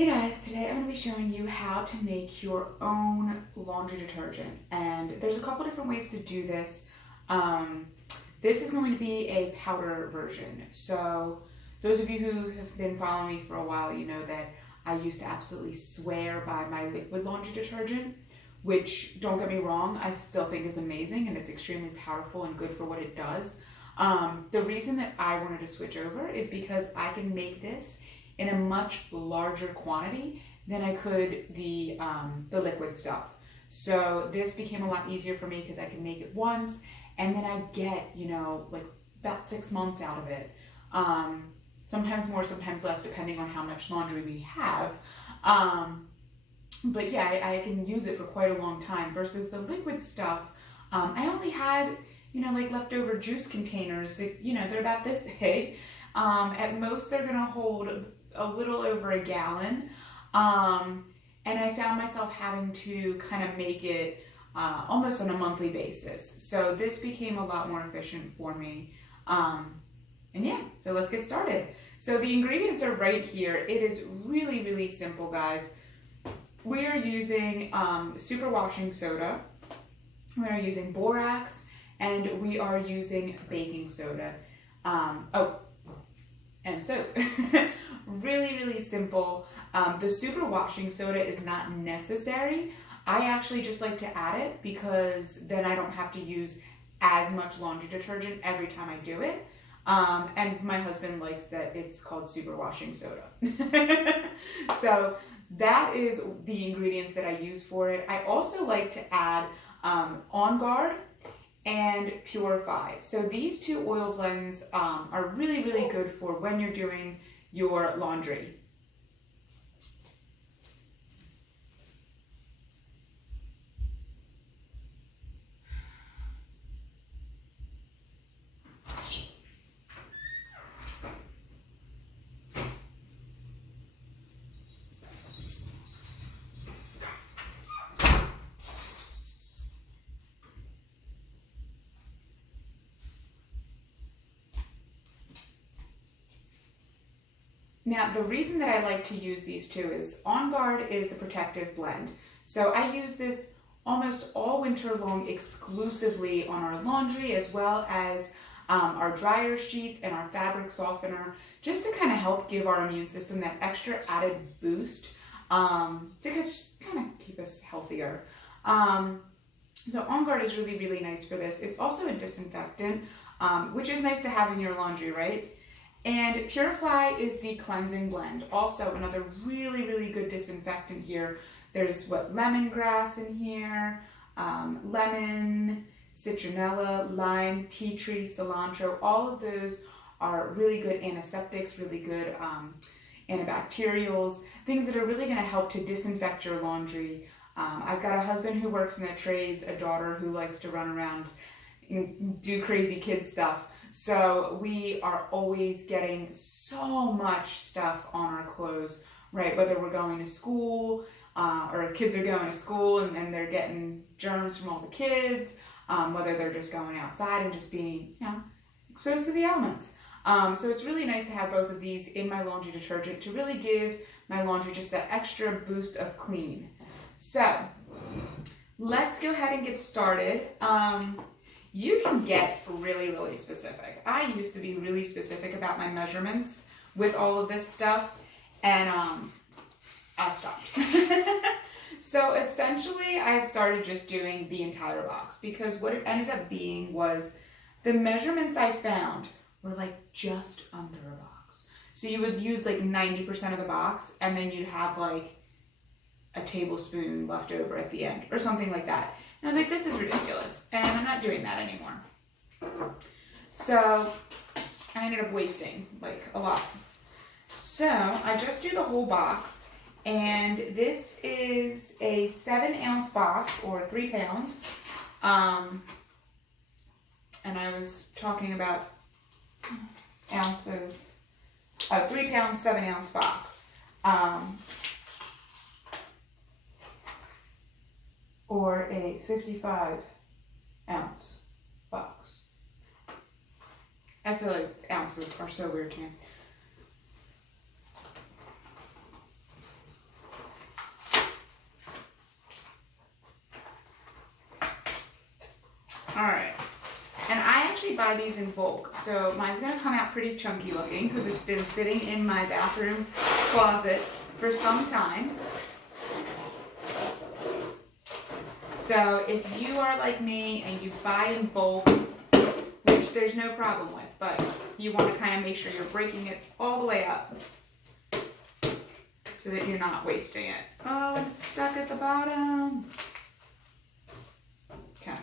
Hey guys, today I'm going to be showing you how to make your own laundry detergent, and there's a couple different ways to do this. This is going to be a powder version, so those of you who have been following me for a while, you know that I used to absolutely swear by my liquid laundry detergent, which, don't get me wrong, I still think is amazing and it's extremely powerful and good for what it does. The reason that I wanted to switch over is because I can make this in a much larger quantity than I could the liquid stuff. So this became a lot easier for me because I can make it once and then I get, like about 6 months out of it. Sometimes more, sometimes less, depending on how much laundry we have. But yeah, I can use it for quite a long time versus the liquid stuff. I only had, like leftover juice containers that, they're about this big. At most they're gonna hold a little over a gallon. And I found myself having to kind of make it almost on a monthly basis. So this became a lot more efficient for me. And yeah, so let's get started. So the ingredients are right here. It is really, really simple, guys. We are using super washing soda. We are using borax, and we are using baking soda. And soap. Really, really simple. The super washing soda is not necessary. I actually just like to add it because then I don't have to use as much laundry detergent every time I do it. And my husband likes that it's called super washing soda. So that is the ingredients that I use for it. I also like to add On Guard and Purify. So these two oil blends are really, really good for when you're doing your laundry. Now, the reason that I like to use these two is On Guard is the protective blend. So I use this almost all winter long exclusively on our laundry, as well as our dryer sheets and our fabric softener, just to kind of help give our immune system that extra added boost to just kind of keep us healthier. So On Guard is really, really nice for this. It's also a disinfectant, which is nice to have in your laundry, right? And Purify is the cleansing blend. Also another really, really good disinfectant here. There's lemongrass in here, lemon, citronella, lime, tea tree, cilantro. All of those are really good antiseptics, really good antibacterials, things that are really gonna help to disinfect your laundry. I've got a husband who works in the trades, a daughter who likes to run around and do crazy kid stuff. So we are always getting so much stuff on our clothes, right? Whether we're going to school or kids are going to school and they're getting germs from all the kids, whether they're just going outside and just being, exposed to the elements. So it's really nice to have both of these in my laundry detergent to really give my laundry just that extra boost of clean. So let's go ahead and get started. You can get really, really specific. I used to be really specific about my measurements with all of this stuff, and I stopped. So essentially, I've started just doing the entire box because what it ended up being was the measurements I found were like just under a box. So you would use like 90% of the box, and then you'd have like a tablespoon left over at the end or something like that. And I was like, this is ridiculous, and I'm not doing that anymore. So I ended up wasting like a lot. So I just do the whole box, and this is a 7-ounce box or 3 pounds. And I was talking about ounces, 3 pounds, 7-ounce box. Or a 55-ounce box. I feel like ounces are so weird to me. buy these in bulk. So mine's gonna come out pretty chunky looking because it's been sitting in my bathroom closet for some time. So if you are like me and you buy in bulk, which there's no problem with, but you want to kind of make sure you're breaking it all the way up so that you're not wasting it. Oh, and it's stuck at the bottom. Okay.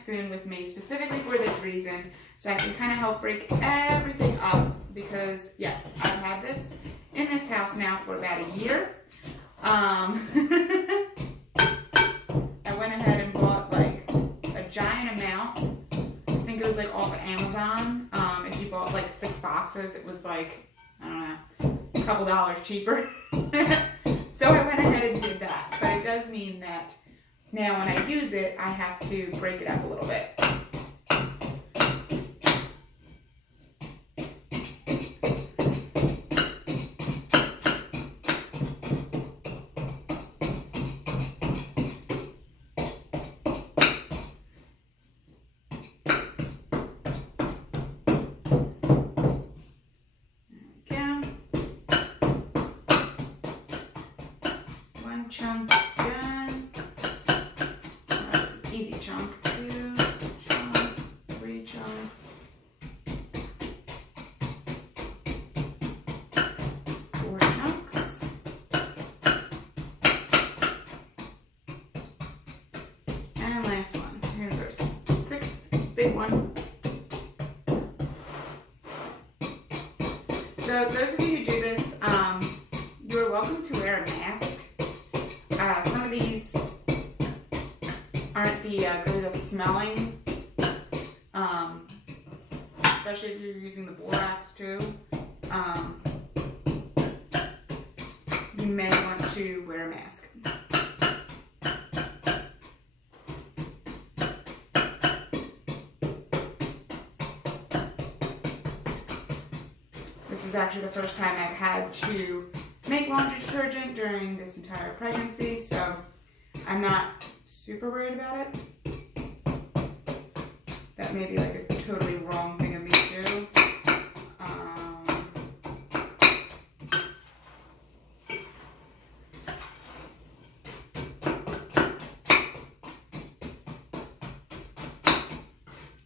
Spoon with me specifically for this reason, so I can kind of help break everything up, because yes, I've had this in this house now for about a year. I went ahead and bought like a giant amount. I think it was like off of Amazon. If you bought like 6 boxes, it was like, I don't know, a couple dollars cheaper. So I went ahead and did that, but it does mean that now when I use it, I have to break it up a little bit. There we go. One chunk. Easy chunk, 2 chunks, 3 chunks, 4 chunks, and last one. Here's our 6th big one. So those of you who do this, you're welcome to wear a mask. Some of these aren't really the smelling, especially if you're using the borax too. You may want to wear a mask. This is actually the first time I've had to make laundry detergent during this entire pregnancy, so I'm not super worried about it. That may be like a totally wrong thing of me to do.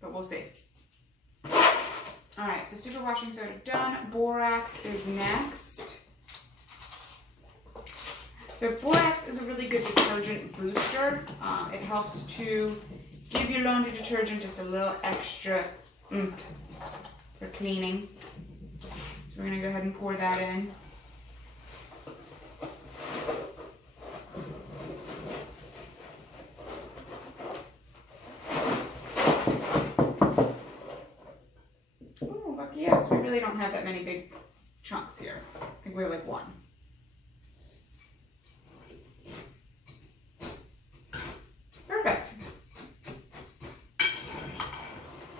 But we'll see. Alright, so super washing soda done. Borax is next. So borax is a really good detergent booster. It helps to give your laundry detergent just a little extra oomph for cleaning. So we're going to go ahead and pour that in. Oh, lucky us. We really don't have that many big chunks here. I think we have like 1. Perfect.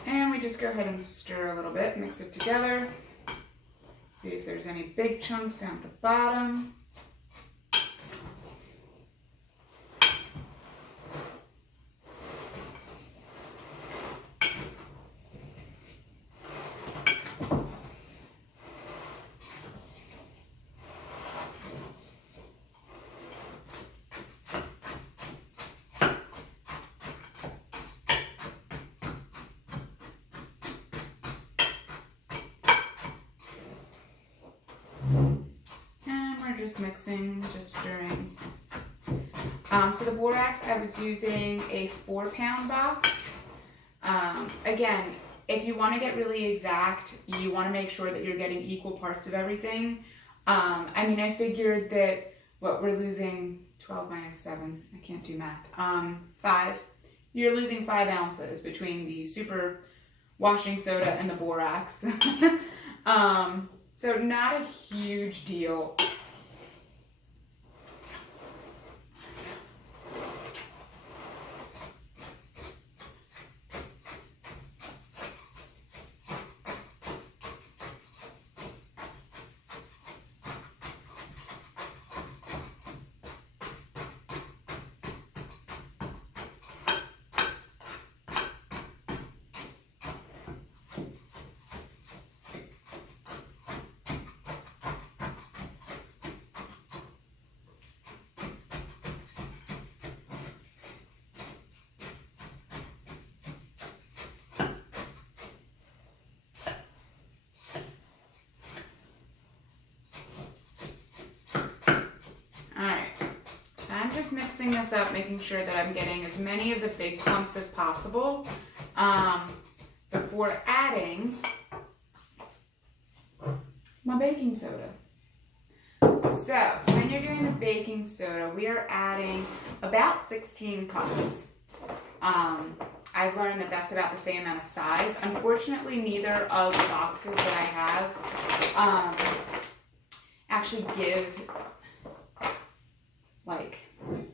And we just go ahead and stir a little bit, mix it together. See if there's any big chunks down at the bottom. Just mixing, just stirring. So the borax, I was using a 4-pound box. Again, if you want to get really exact, you want to make sure that you're getting equal parts of everything. I mean, I figured that what we're losing 12 minus 7, I can't do math, 5. You're losing 5 ounces between the super washing soda and the borax. So not a huge deal. Just mixing this up, making sure that I'm getting as many of the big clumps as possible before adding my baking soda. So when you're doing the baking soda, we are adding about 16 cups. I've learned that that's about the same amount of size. Unfortunately, neither of the boxes that I have actually give like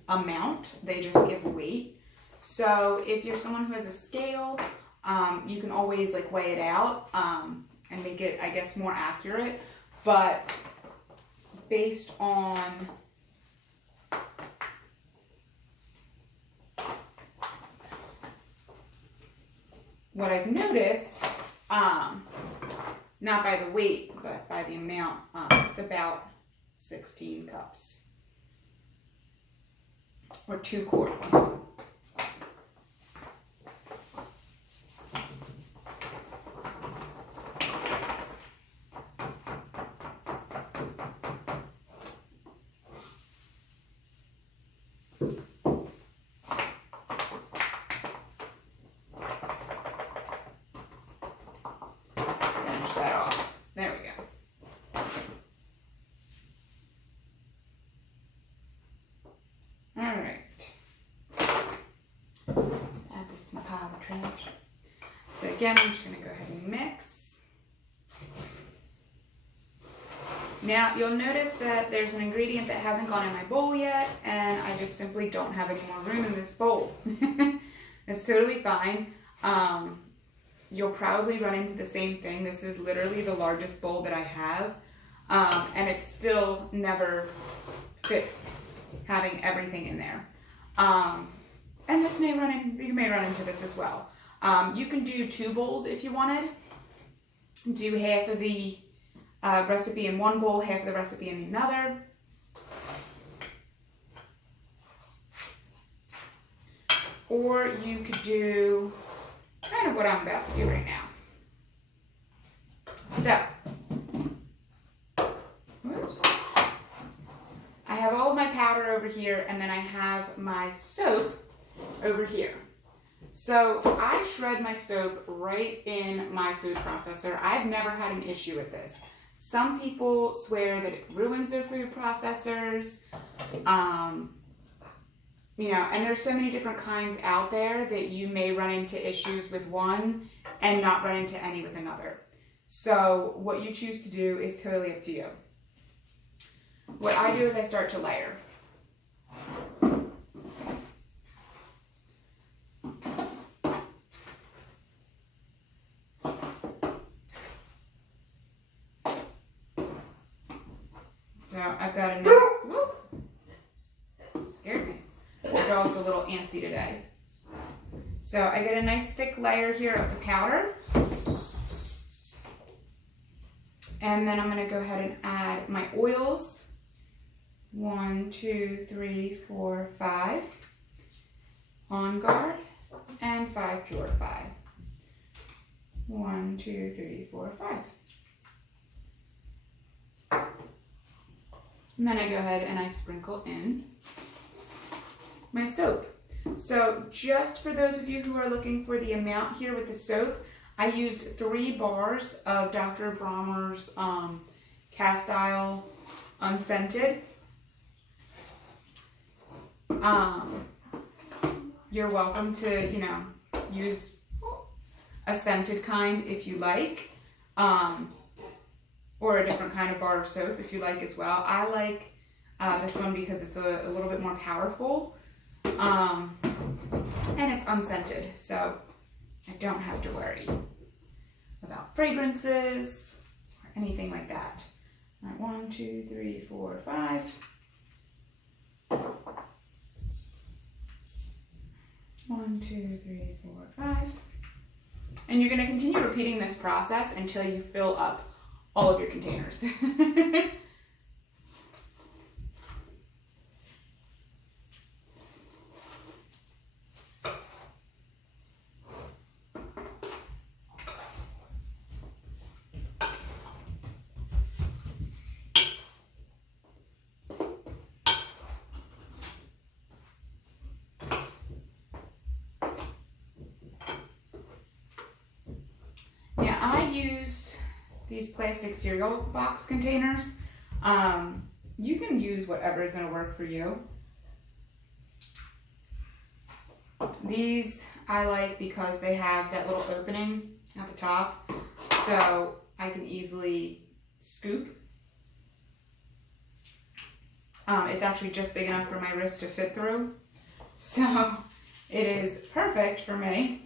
amount, they just give weight. So if you're someone who has a scale, you can always like weigh it out and make it, I guess, more accurate. But based on what I've noticed, not by the weight, but by the amount, it's about 16 cups. Or 2 quarts. Finish that off. There we go. So again, I'm just going to go ahead and mix. Now you'll notice that there's an ingredient that hasn't gone in my bowl yet, and I just simply don't have any more room in this bowl. It's totally fine. You'll probably run into the same thing. This is literally the largest bowl that I have, and it still never fits having everything in there. And this may you may run into this as well. You can do 2 bowls if you wanted. Do half of the recipe in one bowl, half of the recipe in another. Or you could do kind of what I'm about to do right now. So, whoops. I have all of my powder over here, and then I have my soap over here. So I shred my soap right in my food processor. I've never had an issue with this. Some people swear that it ruins their food processors. You know, and there's so many different kinds out there that you may run into issues with one and not run into any with another. So what you choose to do is totally up to you. What I do is I start to layer. So I've got a nice, whoop, scared me. The dog's a little antsy today. So I get a nice thick layer here of the powder. And then I'm going to go ahead and add my oils. 1, 2, 3, 4, 5. On Guard and 5 Purify. 1, 2, 3, 4, 5. And then I go ahead and I sprinkle in my soap. So just for those of you who are looking for the amount here with the soap, I used 3 bars of Dr. Bronner's cast iron unscented. You're welcome to, you know, use a scented kind if you like, or a different kind of bar of soap if you like as well. I like this one because it's a little bit more powerful, and it's unscented, so I don't have to worry about fragrances or anything like that. All right, 1, 2, 3, 4, 5. 1, 2, 3, 4, 5. And you're going to continue repeating this process until you fill up all of your containers. Now I use these plastic cereal box containers. You can use whatever is going to work for you. These I like because they have that little opening at the top, so I can easily scoop. It's actually just big enough for my wrist to fit through, so it is perfect for me.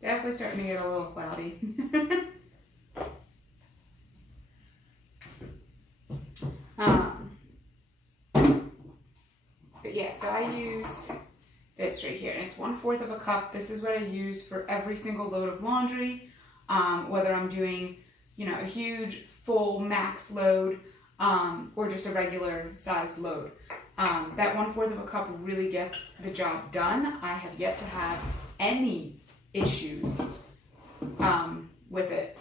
Definitely starting to get a little cloudy. But yeah, so I use this right here, and it's 1/4 of a cup. This is what I use for every single load of laundry, whether I'm doing, you know, a huge full max load, or just a regular sized load. That 1/4 of a cup really gets the job done. I have yet to have any issues with it.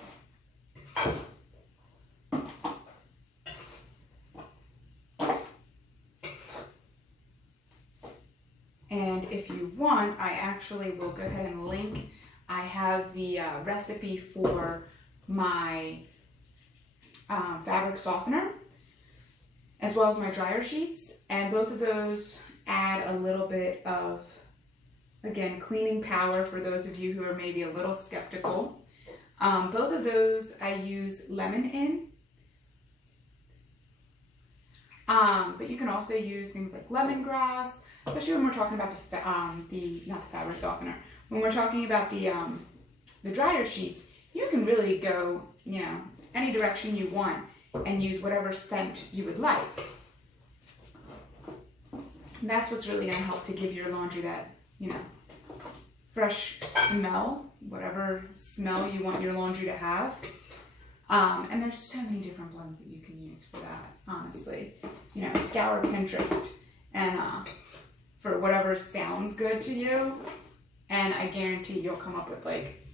And if you want, I actually will go ahead and link. I have the recipe for my fabric softener, as well as my dryer sheets, and both of those add a little bit of, again, cleaning power for those of you who are maybe a little skeptical. Both of those I use lemon in, but you can also use things like lemongrass, especially when we're talking about not the fabric softener. When we're talking about the dryer sheets, you can really go, you know, any direction you want and use whatever scent you would like. And that's what's really going to help to give your laundry that, you know, fresh smell, whatever smell you want your laundry to have. And there's so many different blends that you can use for that, honestly. You know, scour Pinterest and for whatever sounds good to you, and I guarantee you'll come up with like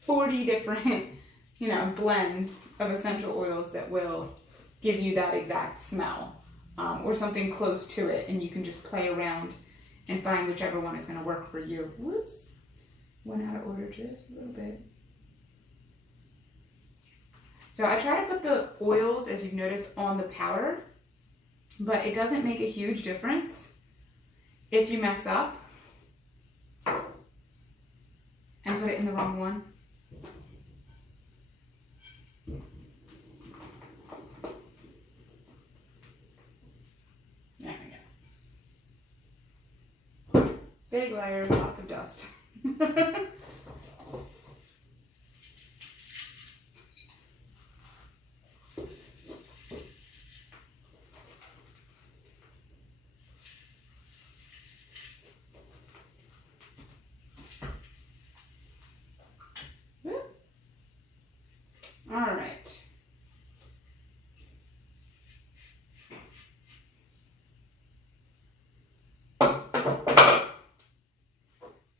40 different, you know, blends of essential oils that will give you that exact smell, or something close to it, and you can just play around and find whichever one is going to work for you. Whoops, went out of order just a little bit. So I try to put the oils, as you've noticed, on the powder, but it doesn't make a huge difference if you mess up and put it in the wrong one. There we go. Big layer, lots of dust. All right. So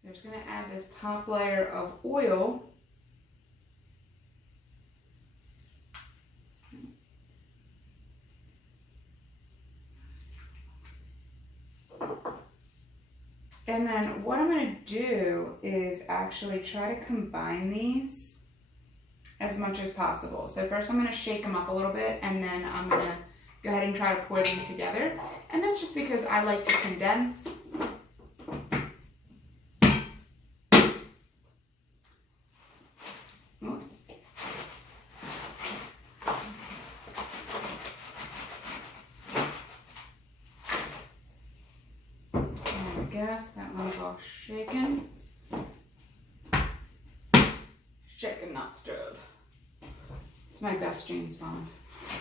I'm just going to add this top layer of oil. And then what I'm going to do is actually try to combine these as much as possible. So first I'm going to shake them up a little bit, and then I'm going to go ahead and try to pour them together. And that's just because I like to condense. Guess that one's all shaken. Shaken, not stirred. It's my best James Bond.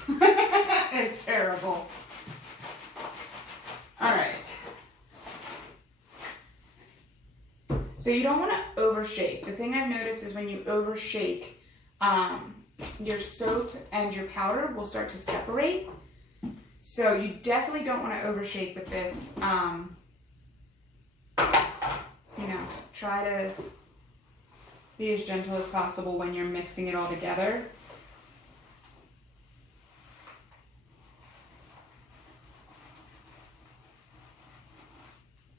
It's terrible. All right. So you don't want to overshake. The thing I've noticed is when you overshake, your soap and your powder will start to separate. So you definitely don't want to overshake with this. You know, try to be as gentle as possible when you're mixing it all together.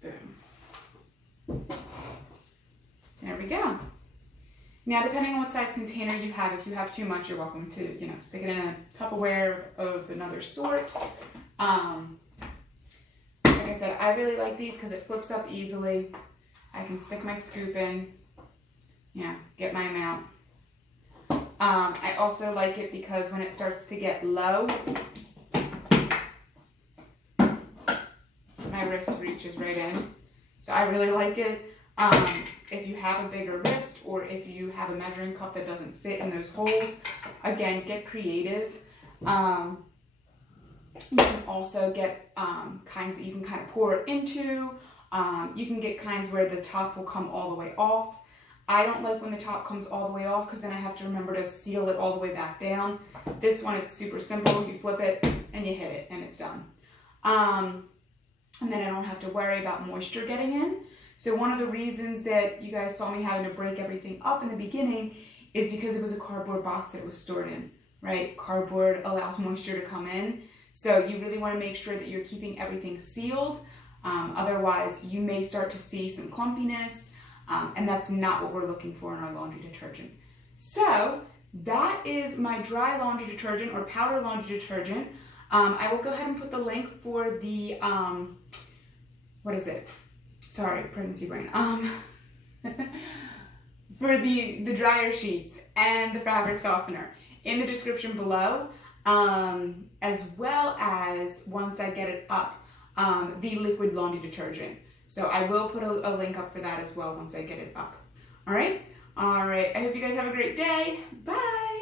Boom. There we go. Now, depending on what size container you have, if you have too much, you're welcome to, you know, stick it in a Tupperware of another sort. Like I said, I really like these because it flips up easily. I can stick my scoop in, you know, get my amount. I also like it because when it starts to get low, my wrist reaches right in. So I really like it. If you have a bigger wrist, or if you have a measuring cup that doesn't fit in those holes, again, get creative. You can also get kinds that you can kind of pour it into. You can get kinds where the top will come all the way off. I don't like when the top comes all the way off because then I have to remember to seal it all the way back down. This one is super simple. You flip it and you hit it and it's done. And then I don't have to worry about moisture getting in. So one of the reasons that you guys saw me having to break everything up in the beginning is because it was a cardboard box that it was stored in, right? Cardboard allows moisture to come in. So you really want to make sure that you're keeping everything sealed. Otherwise, you may start to see some clumpiness, and that's not what we're looking for in our laundry detergent. So that is my dry laundry detergent or powder laundry detergent. I will go ahead and put the link for the, what is it? Sorry, pregnancy brain. For the dryer sheets and the fabric softener in the description below, as well as once I get it up, the liquid laundry detergent. So I will put a link up for that as well once I get it up. All right. I hope you guys have a great day. Bye.